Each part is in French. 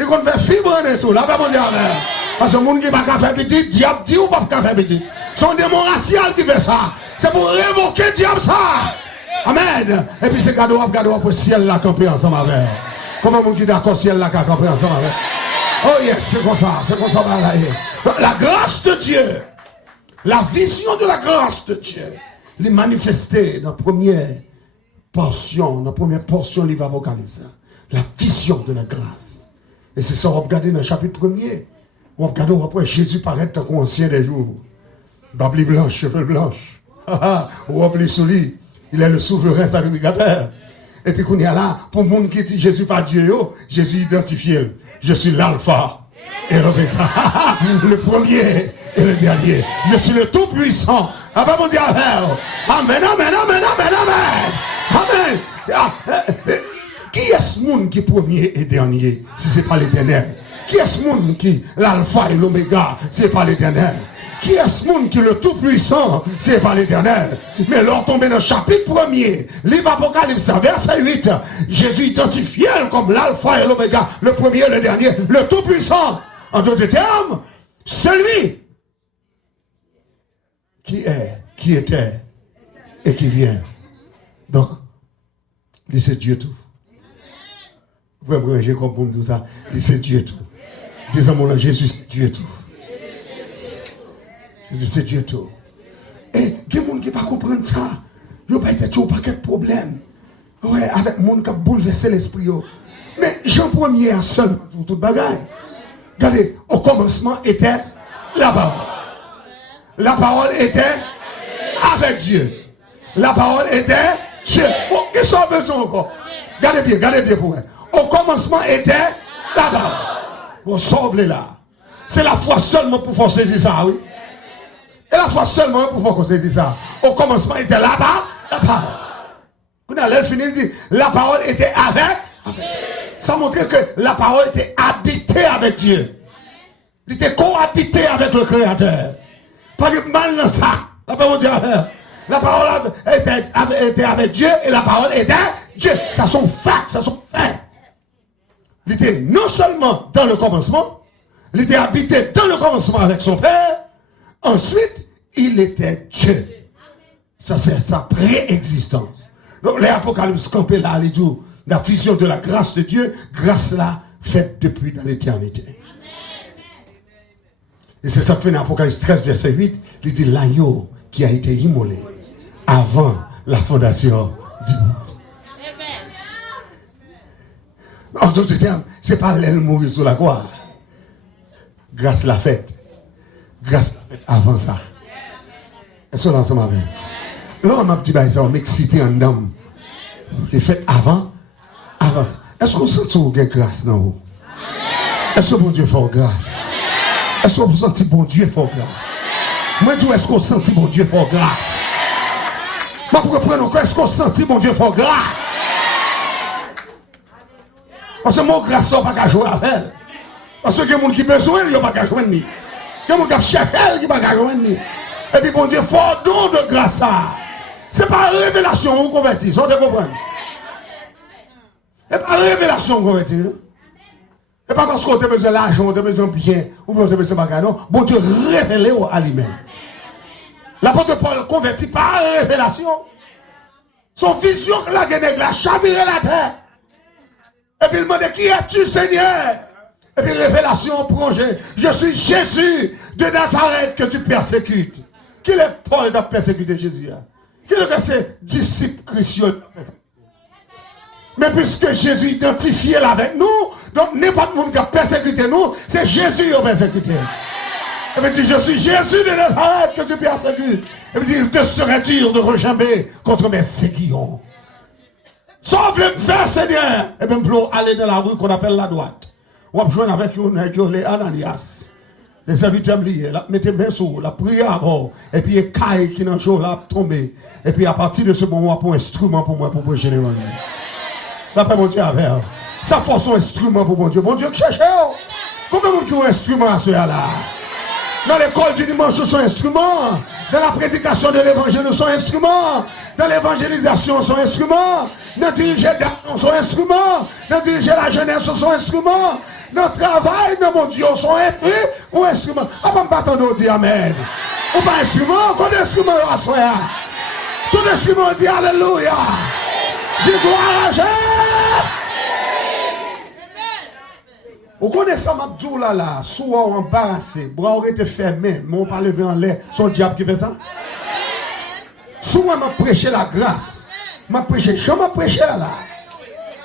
Il qu'on fait fibre et tout. Là, pas mon diable. Parce que le monde qui va faire petit, diable dit ou pas faire petit. Son démon racial qui fait ça. C'est pour révoquer le diable ça. Amen. Et puis c'est cadeau pour le ciel là camper ensemble avec. Comment mon qui d'accord ciel là camper ensemble avec. Oh yes, c'est comme ça la grâce de Dieu, la vision de la grâce de Dieu, les manifester dans la première portion du livre Apocalypse. La vision de la grâce. Et c'est ça on va regarder dans le chapitre 1er. On va regarder après Jésus paraître comme ancien des jours. Babli blanche, cheveux blanches. On va oublier sous lui. Il est le souverain sacrificateur. Et puis qu'on est là, pour le monde qui dit Jésus pas Dieu, Jésus identifié. Je suis l'alpha et l'oméga. Le premier et le dernier. Je suis le tout-puissant. Ah ben mon Dieu, amen, amen, amen, amen, amen. Amen. Qui est ce monde qui est premier et dernier, si ce n'est pas l'Éternel? Qui est ce monde qui l'alpha et l'oméga, si ce n'est pas l'Éternel? Qui est ce monde qui est le tout-puissant, si ce n'est pas l'Éternel? Mais lors tomber dans le chapitre 1er, livre Apocalypse, verset 8, Jésus identifié comme l'alpha et l'oméga, le premier et le dernier, le tout-puissant. En d'autres termes, celui qui est, qui était et qui vient. Donc, lui c'est Dieu tout. Vous pouvez j'ai compris tout ça. Lui c'est Dieu tout. Disons-moi Jésus c'est Dieu tout. Jésus c'est Dieu tout. Et il y a des gens qui ne comprennent pas ça. Il n'y a pas de paquet de problèmes. Ouais, avec des gens qui ont bouleversé l'esprit. Mais Jean 1er a seul pour toute bagaille. Regardez, au commencement était la parole. La parole était avec Dieu. La parole était Dieu. Oh, qu'est-ce qu'on a besoin encore? Regardez bien pour elle. Au commencement était la parole. Bon, sauve-les là. C'est la foi seulement pour faire saisir ça, oui. Et la foi seulement pour faire saisir ça. Au commencement était là-bas, la parole. Vous allez finir de dire, la parole était avec. Ça montrait que la parole était habitée avec Dieu. Il était cohabité avec le Créateur. Pas de mal dans ça. La parole était avec Dieu et la parole était Dieu. Ça sont faits, ça sont faits. Il était non seulement dans le commencement, il était habité dans le commencement avec son Père. Ensuite, il était Dieu. Ça, c'est sa préexistence. Donc, les Apocalypse campés là, les jours, la vision de la grâce de Dieu, grâce là, faite depuis dans l'éternité. Et c'est ça que fait dans Apocalypse 13, verset 8, il dit l'agneau qui a été immolé avant la fondation du monde. En d'autres termes, ce n'est pas l'aile mourir sur la croix. Grâce la fête. Grâce la fête avant ça. Est-ce qu'on est ensemble avec? Là, on m'a dit, ça, on m'excité en dame. Les fêtes avant ça. Est-ce qu'on sent qu'il y a grâce dans vous? Est-ce que bon Dieu fait grâce? Est-ce qu'on sent bon Dieu fait grâce? Moi, je dis, est-ce qu'on sent bon Dieu fait grâce? Moi, pour reprendre encore, est-ce qu'on sent bon Dieu fait grâce? Parce que mon grâce, on ne peut pas jouer avec elle. Parce que les gens qui ont besoin, ils ne peuvent pas jouer avec elle. Les gens qui cherchent elle, ils ne peuvent pas jouer avec elle. Et puis, bon Dieu, fort don de grâce. Ce n'est pas révélation ou convertir. Ça, vous comprenez? Ce n'est pas révélation ou convertir. Ce n'est pas parce qu'on a besoin d'argent, on a besoin de bien, ou on a besoin de bagarre. Non, bon Dieu, révélez à lui-même. L'apôtre Paul convertit par révélation. Son vision que la guenègue l'a chaviré la terre. Et puis il demande qui es-tu, Seigneur? Et puis révélation plongée. Je suis Jésus de Nazareth que tu persécutes. Qui est Paul de persécuter Jésus? Qui est ses disciples chrétiens? Mais puisque Jésus identifié là avec nous, donc n'importe qui a persécuté nous, c'est Jésus qui a persécuté. Et puis dit, je suis Jésus de Nazareth que tu persécutes. Et puis dit, il te serait dur de rejamber contre mes séquillons. Sauf le faire, Seigneur. Et même pour aller dans la rue qu'on appelle la droite. On va jouer avec les Ananias. Les serviteurs liés, mettez bien sous, la prière avant. Et puis il caille qui dans le jour là tomber. Et puis à partir de ce moment, pour un instrument pour moi pour prêcher l'évangile. Là, mon Dieu avec. Ça force un instrument pour mon Dieu. Mon Dieu, cherchez. Combien de gens ont un instrument à ce là? Dans l'école du dimanche, nous sommes instruments. Dans la prédication de l'évangile, nous sommes instruments. Dans l'évangélisation, nous sommes instruments. Dans diriger nous sommes instruments. Dans diriger la jeunesse, nous sommes instruments. notre travail, dans mon Dieu, sont effets ou instruments. Avant de battre, on dit Amen. Ou pas instrument, qu'on instrument à soi. Tout instrument dit Alléluia. Dis gloire à Jésus. Vous connaissez Mabdou là, souvent embarrassé, bras auraient été fermés, mais on pas levé en l'air. Son diable qui fait ça. Souvent m'a prêché la grâce. M'a prêché, je m'a prêché là.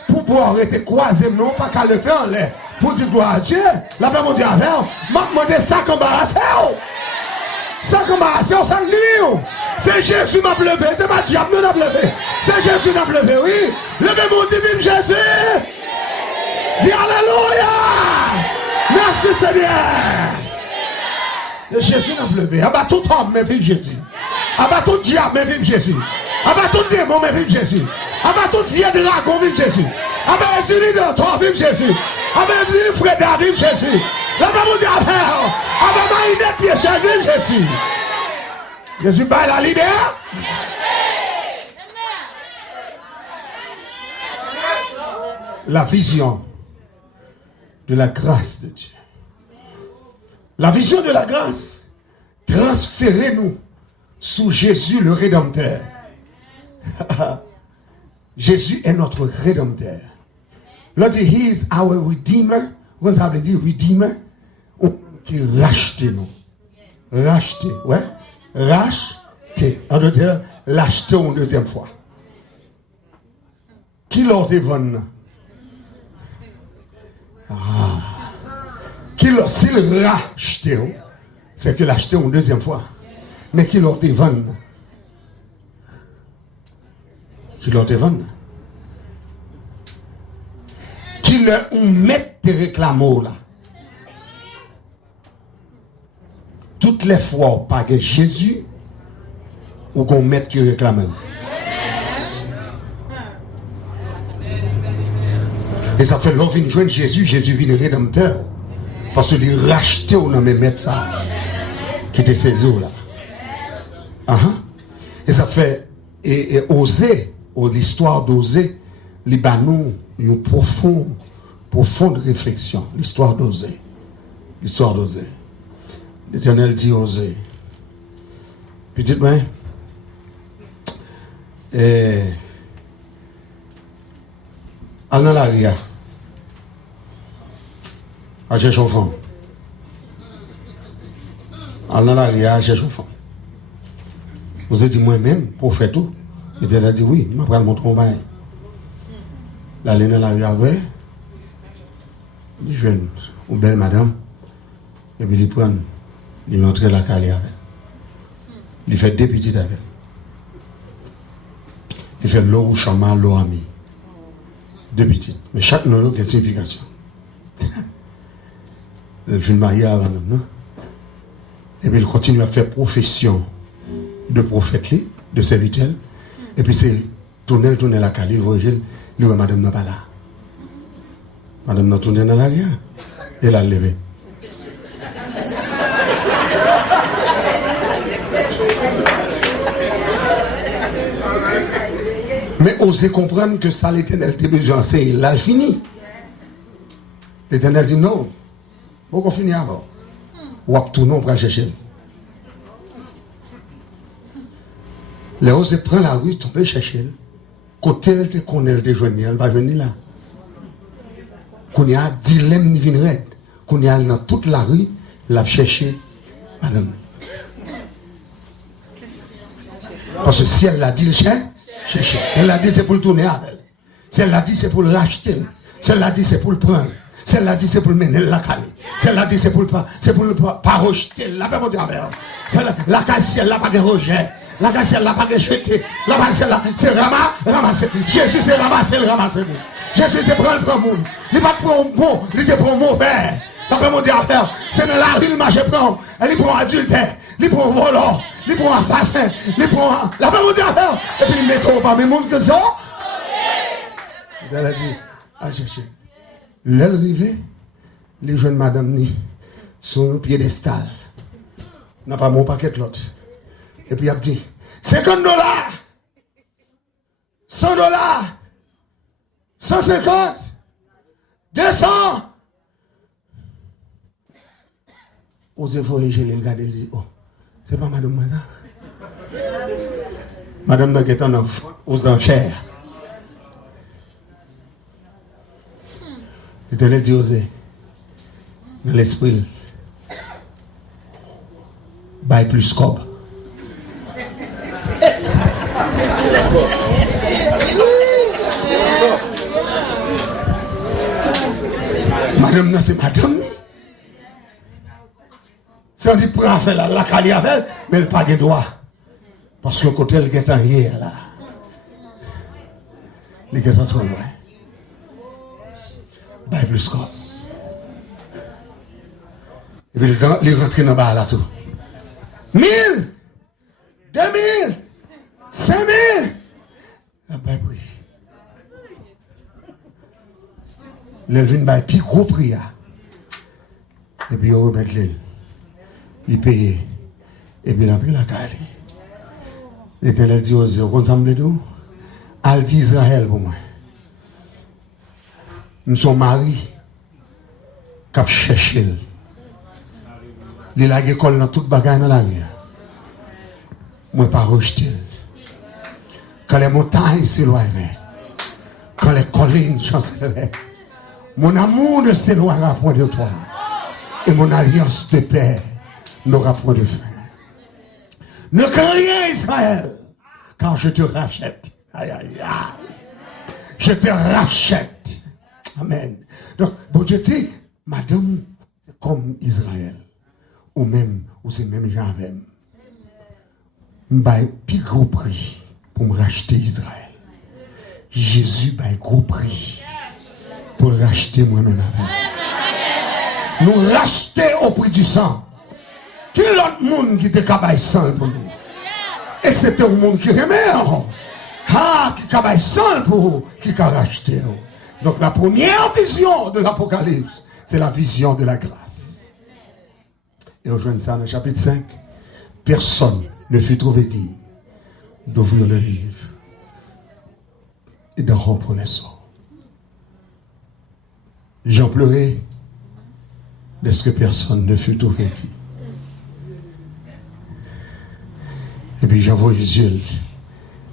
Pour pouvoir être croisé, non pas qu'à le faire en l'air. Pour dire gloire à Dieu, la paix mon Dieu avec vous. M'a demandé ça qu'embarrassé. Ça qu'embarrassé, ça que c'est Jésus m'a levé, c'est pas diable nous m'a levé. C'est Jésus m'a levé, oui. Levez mon divin Jésus. Dis Alléluia. Merci Seigneur. Et Jésus m'a levé. Abat tout homme, mais vive Jésus. Abat tout diable, mais vive Jésus. Abat tout démon, mais vive Jésus. Abat tout vieil dragon, vive Jésus. Abat les unis de toi, vive Jésus. Abat les unis frères, vive Jésus. La maman dit abat maïnette pied cher, vive Jésus. Jésus bat la liberté. La vision de la grâce de Dieu. La vision de la grâce. Transférez-nous sous Jésus le Rédempteur. Jésus est notre Rédempteur. Là, dit, He is our Redeemer. Vous avez dit Redeemer? Qui rachète nous. Racheter, ouais. Racheter. En d'autres termes, l'acheter une deuxième fois. Qui l'a été vendu? S'il rachète, c'est que l'acheter une deuxième fois. Mais qui l'a été vendu? Qui l'a été vendu? Qui le met de réclamo là? Toutes les fois, pas que Jésus ou qu'on mette qui réclame. Et ça fait l'envie de joindre Jésus, Jésus vient rédempteur. Parce qu'il racheté ou non mais mettre ça. Qui était ces eaux là. Et ça fait, et oser, l'histoire d'oser, Libanon, une profonde réflexion. L'histoire d'oser. L'histoire d'oser. L'Éternel dit oser. Puis dites-moi, allons dans la ria. À chercher au fond. Allons dans la ria, à chercher au fond. Vous avez dit moi-même, pour faire tout. L'Éternel a dit oui, je vais montrer mon bail. La laine dans la ria, vrai. Je viens, une belle madame. Et puis il prend. Il entre la carrière avec. Il fait deux petites avec. Il fait l'eau ou chama, l'eau ami. Deux petites. Mais chaque nom a une signification. Il fait marié avant non? Et puis il continue à faire profession de prophète, de serviteur. Et puis c'est tourner la carrière, il voit madame n'a pas là. Madame n'a tourné dans l'arrière. Elle a levé. Mais osez comprendre que ça, l'Éternel t'a besoin, c'est là, fini. L'Éternel dit non. Pourquoi finir avant? Ou à tout non, on va chercher. Les osez prendre la rue, tu peux chercher. Côté elle te connaît, elle te joigne, elle va venir là. Qu'on y a dilemme ni vinrette. Qu'on y a dans toute la rue, la chercher. Madame. Parce que si elle l'a dit, le chien, chercher. Si elle l'a dit, c'est pour le tourner avec elle. Si elle l'a dit, c'est pour le racheter. Si elle l'a dit, c'est pour le prendre. Si elle l'a dit, c'est pour le mener la caler. Si elle l'a dit, c'est pour le pas rejeter. La paix monter avec elle. La caille, si elle n'a pas de rejet. La caille, si elle n'a pas de jeter. La caille, si elle c'est ramasser. Jésus, c'est ramasser, le ramasser. Jésus, c'est prendre le monde. Il n'est pas prendre bon, il est prendre mauvais. La paix monter avec elle. C'est dans la rue, le marché prend. Elle prend adultère. Il prend volant. Il prend assassin. Il prend. La paix monter avec elle. Et puis il met trop pas mes monde que ça. Elle a dit, à chercher. L'arrivée, les jeunes madame ni sur le piédestal. N'a pas mon paquet l'autre. Et puis il a dit, $50, $100, 150, 200, Osez voyager, il regarde, il dit, oh, c'est pas madame Maza. Madame Daguetan aux enchères. L'Éternel dit, osez, dans l'esprit, bail plus cob. Madame, non, c'est madame. C'est un dit pour faire la cali avec, mais elle n'a pas de droit. Parce que le côté, elle est en hier là. Il est en trop loin. Bail plus cob. Et puis, il rentre dans le bar là tout. 1000, 2000, 5000. La bail oui. Le vin bail plus gros prix. Et puis, il remet l'île. Il paye. Et puis, il entre la caille. L'Éternel dit aux yeux, qu'on semble tout. Elle dit Israël pour moi. Nous sommes mariés. Cap chercher. Il a l'école dans toute bagaille dans la vie. Moi, pas rejeter. Quand les montagnes s'éloigneraient, quand les collines chancelleraient, mon amour ne s'éloignera point de toi. Et mon alliance de paix n'aura point de fin. Ne crains rien, Israël, car je te rachète. Aïe, aïe, aïe. Je te rachète. Amen. Donc, bon Dieu dit, madame, c'est comme Israël. Ou même, ou c'est même Javel. M'baye plus gros prix pour me racheter Israël. Jésus baye gros prix pour racheter moi-même avec. Nous racheter au prix du sang. Qui l'autre monde qui te cabaye sang pour nous? Excepté le monde qui remet. Qui cabaye sang pour vous, qui a racheté. Donc la première vision de l'Apocalypse, c'est la vision de la grâce. Et rejoignez ça dans le chapitre 5. Personne ne fut trouvé digne d'ouvrir le livre et d'en rompre les sorts. J'en pleurais de ce que personne ne fut trouvé digne. Et puis j'envoie les yeux,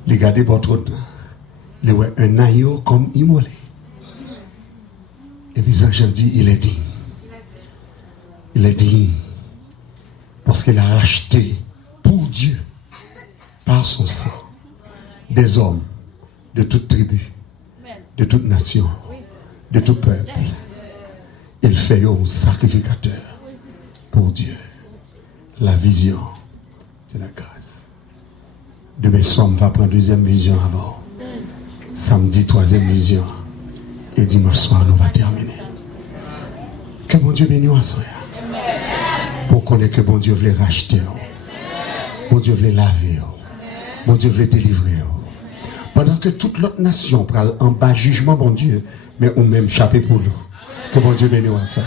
les garder pour trop de temps. Les ouais, un agneau comme immolé. Et puis Jean dit, il est digne. Il est digne. Parce qu'il a racheté pour Dieu, par son sang, des hommes de toute tribu, de toute nation, de tout peuple. Il fait un sacrificateur pour Dieu. La vision de la grâce. Demain soir, on va prendre deuxième vision avant. Samedi, troisième vision. Et dimanche soir, nous va terminer. Que mon Dieu bénisse à soi. Pour connaître que bon Dieu voulait racheter. Bon Dieu voulait laver. Bon Dieu voulait délivrer. Pendant que toute l'autre nation prend en bas jugement, bon Dieu, mais on même chaper pour nous. Que bon Dieu bénisse à soi.